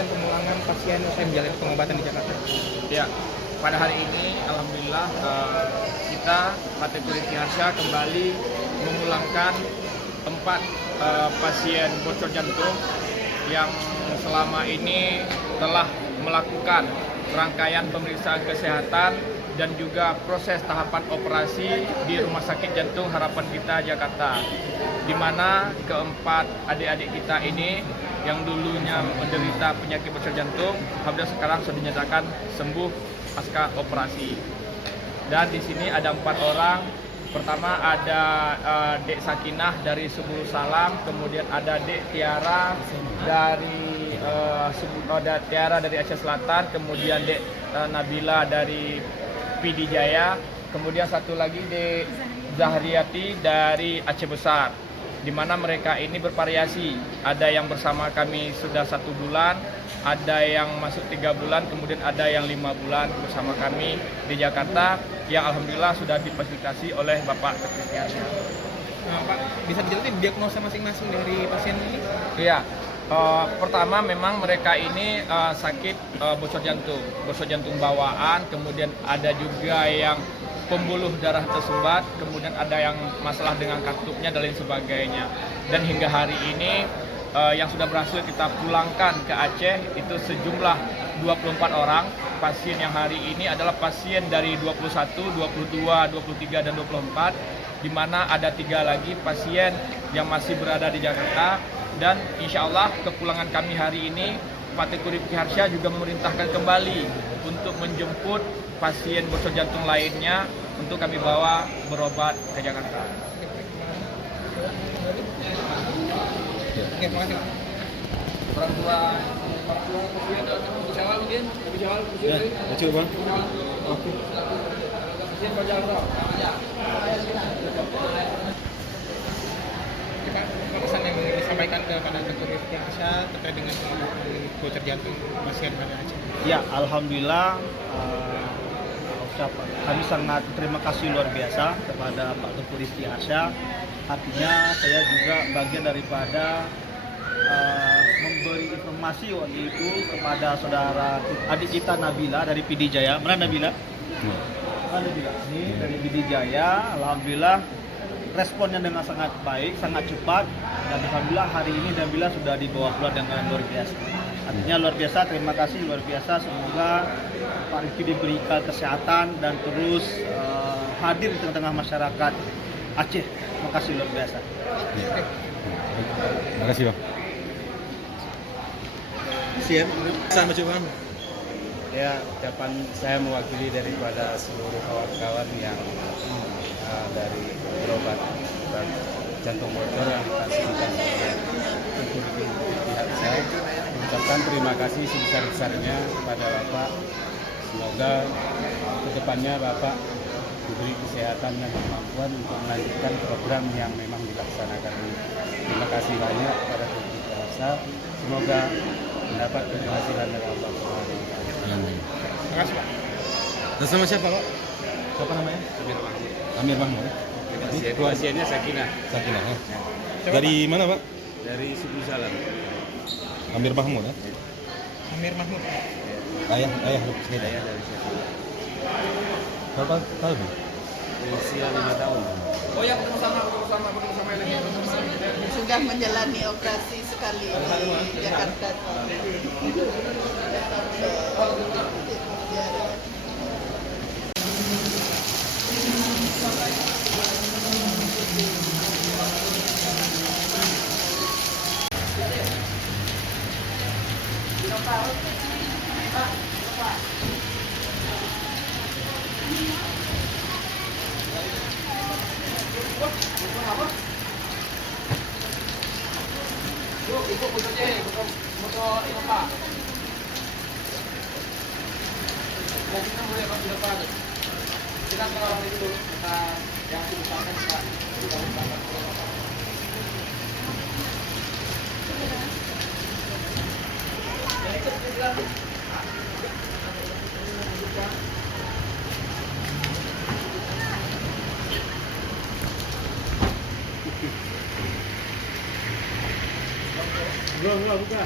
Pemulangan pasien usai menjalani pengobatan di Jakarta. Ya, pada hari ini alhamdulillah kita Partai Politik Harsha kembali memulangkan 4 pasien bocor jantung yang selama ini telah melakukan rangkaian pemeriksaan kesehatan dan juga proses tahapan operasi di Rumah Sakit Jantung Harapan Kita Jakarta, di mana keempat adik-adik kita ini yang dulunya menderita penyakit bocor jantung, alhamdulillah sekarang sudah dinyatakan sembuh pasca operasi. Dan di sini ada 4 orang. Pertama ada Dek Sakinah dari Subul Salam, kemudian ada Dek Tiara dari Aceh Selatan, kemudian Dek Nabila dari PD Jaya, kemudian satu lagi Dek Zahriati dari Aceh Besar, di mana mereka ini bervariasi. Ada yang bersama kami sudah 1 bulan, ada yang masuk 3 bulan, kemudian ada yang 5 bulan bersama kami di Jakarta, yang alhamdulillah sudah difasilitasi oleh Bapak Ketua. Pak, bisa dijelasin diagnosa masing-masing dari pasien ini? Iya, pertama memang mereka ini sakit bocor jantung bawaan, kemudian ada juga yang pembuluh darah tersumbat, kemudian ada yang masalah dengan katupnya dan lain sebagainya. Dan hingga hari ini yang sudah berhasil kita pulangkan ke Aceh itu sejumlah 24 orang. Pasien yang hari ini adalah pasien dari 21, 22, 23, dan 24, di mana ada 3 lagi pasien yang masih berada di Jakarta. Dan insya Allah kepulangan kami hari ini, Partai Politik Harsha juga memerintahkan kembali untuk menjemput pasien bocor jantung lainnya untuk kami bawa berobat ke Jakarta. Oke, makasih Pak. Orang tua pasien bisa mungkin Ya, lucu Bang. Oke. Pasien berjalan. Pesan yang disampaikan kepada Ketua Harsha terkait dengan bocor jantung pasien pada Aceh. Ya, alhamdulillah kami sangat terima kasih luar biasa kepada Pak Teguh Rizky Harsha. Artinya saya juga bagian daripada memberi informasi waktu itu kepada saudara adik kita Nabila dari PD Jaya. Mana Nabila? Nabila ini dari PD Jaya. Alhamdulillah responnya dengan sangat baik, sangat cepat, dan alhamdulillah hari ini Nabila sudah dibawa keluar dengan luar biasa. Artinya luar biasa, terima kasih luar biasa. Semoga Pak Rizky diberikan kesehatan dan terus hadir di tengah-tengah masyarakat Aceh. Terima kasih luar biasa. Terima kasih Bang. Siap, pesan macam mana? Ya, ucapan saya mewakili daripada seluruh kawan-kawan yang dari berobat jantung bocor yang difasilitasi oleh pihak saya, mengucapkan terima kasih sebesar-besarnya kepada Bapak. Semoga kedepannya Bapak diberi kesehatan dan kemampuan untuk melanjutkan program yang memang dilaksanakan ini. Terima kasih banyak kepada Ketua Harsha. Semoga mendapat keberhasilan dari Allah Subhanahu wa Ta'ala. Terima kasih Pak. Dan sama siapa Pak? Siapa namanya? Amir Mahmud. Pasiennya Sakinah. Sakinah ya. Dari mana Pak? Dari Subul Salam. Amir Mahmud ya? Amir Mahmud. Ayah Saya dari Sakinah. berapa tahun? Usia 5 tahun. Oh ya, ketemu sama ini. Sudah menjalani operasi sekali di Jakarta. Ibu fotonya ini, foto ini Pak. Ya, kita boleh Pak di depan. Silakan orang itu kita yang diusahakan Pak. Kita usahakan. Yang ikut silakan. Belum buka.